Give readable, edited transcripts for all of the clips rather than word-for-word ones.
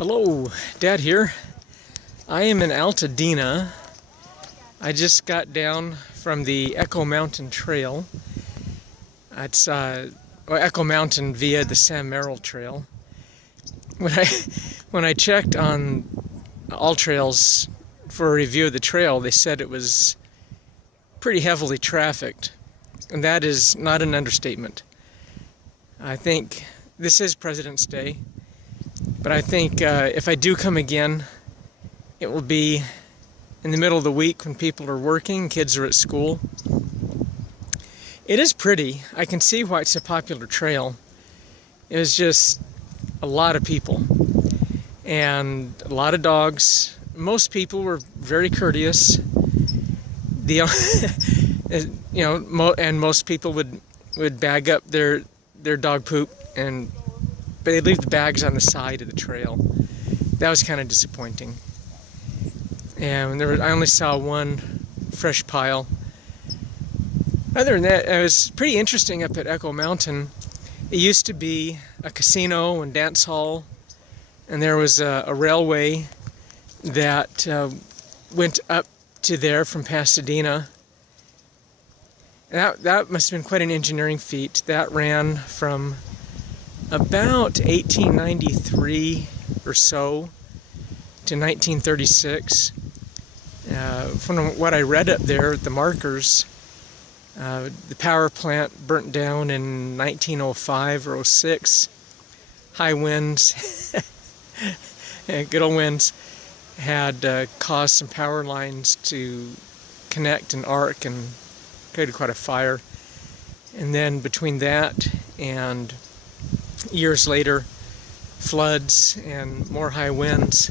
Hello, Dad here. I am in Alta Dena. I just got down from the Echo Mountain Trail. It's Echo Mountain via the Merrill Trail. When I checked on All Trails for a review of the trail, they said it was pretty heavily trafficked, and that is not an understatement. I think this is President's Day, but I think if I do come again, it will be in the middle of the week when people are working, kids are at school. It is pretty. I can see why it's a popular trail. It was just a lot of people and a lot of dogs. Most people were very courteous. And most people would bag up their dog poop, but they'd leave the bags on the side of the trail. That was kind of disappointing. And I only saw one fresh pile. Other than that, it was pretty interesting up at Echo Mountain. It used to be a casino and dance hall, and there was a railway that went up to there from Pasadena. That must have been quite an engineering feat. That ran from about 1893 or so to 1936. From what I read up there, the markers, the power plant burnt down in 1905 or 06. High winds, good old winds, had caused some power lines to connect and arc and created quite a fire. And then between that and years later, floods and more high winds,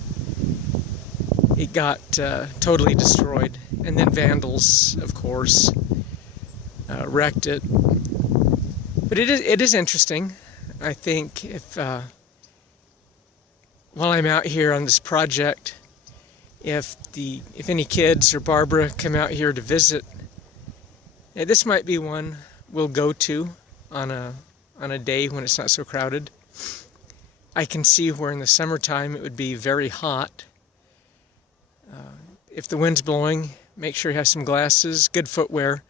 it got totally destroyed. And then vandals, of course, wrecked it. But it is interesting. I think if while I'm out here on this project, if any kids or Barbara come out here to visit, this might be one we'll go to on a day when it's not so crowded. I can see where in the summertime it would be very hot. If the wind's blowing, make sure you have some glasses, good footwear.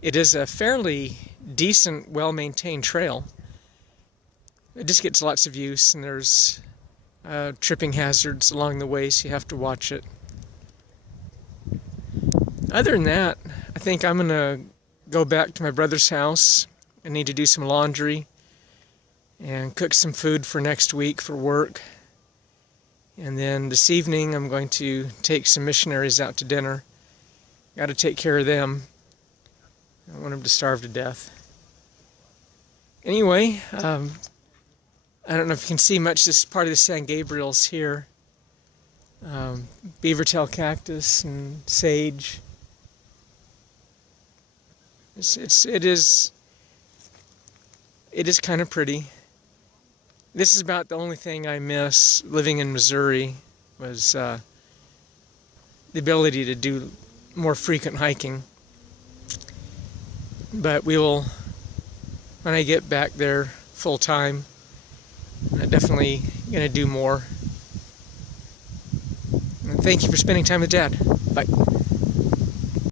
It is a fairly decent, well-maintained trail. It just gets lots of use, and there's tripping hazards along the way, so you have to watch it. Other than that, I think I'm going to go back to my brother's house. I need to do some laundry and cook some food for next week for work. And then this evening I'm going to take some missionaries out to dinner. Got to take care of them. I don't want them to starve to death. Anyway, I don't know if you can see much. This is part of the San Gabriel's here. Beavertail cactus and sage. It is kind of pretty. This is about the only thing I miss living in Missouri, was the ability to do more frequent hiking. But we will, when I get back there full time, I'm definitely going to do more. And thank you for spending time with Dad. Bye.